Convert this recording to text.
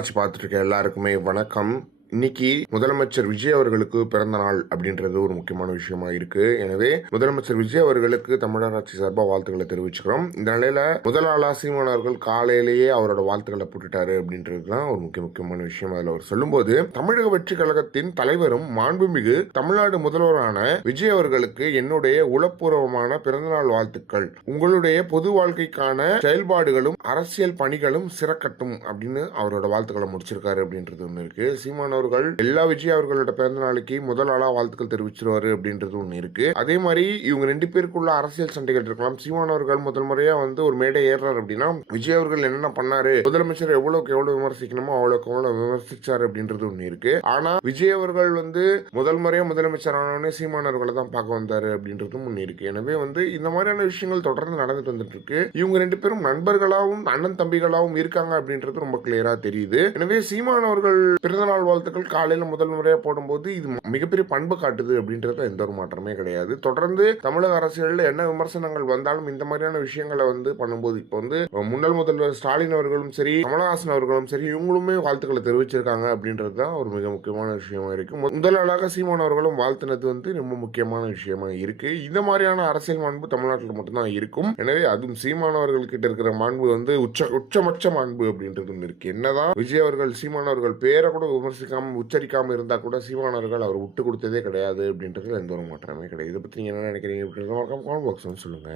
தமிழாட்சி பார்த்துட்டு இருக்க எல்லாருக்குமே வணக்கம். இன்னைக்கு முதலமைச்சர் விஜய் அவர்களுக்கு பிறந்த நாள் அப்படின்றது ஒரு முக்கியமான விஷயமா இருக்கு. எனவே முதலமைச்சர் விஜய் அவர்களுக்கு தமிழக ஆட்சி சார்பாக வாழ்த்துக்களை தெரிவிச்சுக்கிறோம். இந்த நிலையில முதலாளா சீமான் அவர்கள் காலையிலேயே அவரோட வாழ்த்துக்களை போட்டுட்டாரு அப்படின்றது தான் ஒரு முக்கியமான விஷயம். அதில் அவர் சொல்லும்போது, தமிழக வெற்றி கழகத்தின் தலைவரும் மாண்புமிகு தமிழ்நாடு முதல்வரான விஜய் அவர்களுக்கு என்னுடைய உளப்பூர்வமான பிறந்தநாள் வாழ்த்துக்கள். உங்களுடைய பொது வாழ்க்கைக்கான செயல்பாடுகளும் அரசியல் பணிகளும் சிறக்கட்டும் அப்படின்னு அவரோட வாழ்த்துக்களை முடிச்சிருக்காரு அப்படின்றது ஒன்று இருக்கு. சீமான் அவர்கள் எல்லா விஜய் அவர்களோட பிறந்த நாளைக்கு முதல் ஆளா வாழ்த்துக்கள் தெரிவிச்சிருவாரு அப்படின்றது ஒண்ணு இருக்கு. அதே மாதிரி இவங்க ரெண்டு பேருக்குள்ள அரசியல் சண்டைகள் இருக்கலாம். சீமான் அவர்கள் முதல் முறையா ஒரு மேடை ஏறாரு அப்படின்னா விஜய் அவர்கள் என்னென்ன பண்ணாரு, முதலமைச்சர் எவ்வளவுக்கு எவ்வளவு விமர்சிக்கணுமோ அவ்வளவுக்கு எவ்வளவு விமர்சிச்சாரு அப்படின்றது ஒண்ணு இருக்கு. ஆனா விஜய் அவர்கள் முதல் முறையா முதலமைச்சர் ஆனவனே சீமான் அவர்களை தான் பார்க்க வந்தாரு அப்படின்றதும் ஒண்ணு இருக்கு. எனவே இந்த மாதிரியான விஷயங்கள் தொடர்ந்து நடந்துட்டு வந்துட்டு இருக்கு. இவங்க ரெண்டு பேரும் நண்பர்களாகவும் அண்ணன் தம்பிகளாகவும் இருக்காங்க அப்படின்றது ரொம்ப கிளியரா தெரியுது. எனவே சீமான் அவர்கள் பிறந்தநாள் வாழ்த்துக்கள் காலையில முதல் முறையா போடும்போது இது மிகப்பெரிய பண்பு காட்டுது அப்படின்றது எந்த ஒரு மாற்றமே கிடையாது. தொடர்ந்து தமிழக அரசியலில் என்ன விமர்சனங்கள் வந்தாலும் இந்த மாதிரியான விஷயங்களை பண்ணும்போது இப்போ முன்னாள் முதல்வர் ஸ்டாலின் அவர்களும் சரி, கமலஹாசன் அவர்களும் சரி, இவங்களுமே வாழ்த்துக்களை தெரிவிச்சிருக்காங்க அப்படின்றது தான் ஒரு மிக முக்கியமான விஷயமா இருக்கு. முதலாளாக சீமான் அவர்களும் வாழ்த்தினது ரொம்ப முக்கியமான விஷயமா இருக்கு. இந்த மாதிரியான அரசியல் மாண்பு தமிழ்நாட்டில் மட்டும்தான் இருக்கும். எனவே அதுவும் சீமான் அவர்கள் கிட்ட இருக்கிற மாண்பு உச்சமற்ற மாண்பு அப்படின்றது ஒன்று இருக்கு. என்னதான் விஜய் அவர்கள் சீமான் அவர்கள் பேரை கூட விமர்சிக்காம உச்சரிக்காம இருந்தா கூட சீமானவர்கள் அவர் விட்டு கொடுத்ததே கிடையாது அப்படின்றது எந்த ஒரு மாற்றமே கிடையாது. இதை பத்தி நீங்க என்ன நினைக்கிறீங்க? சொல்லுங்க.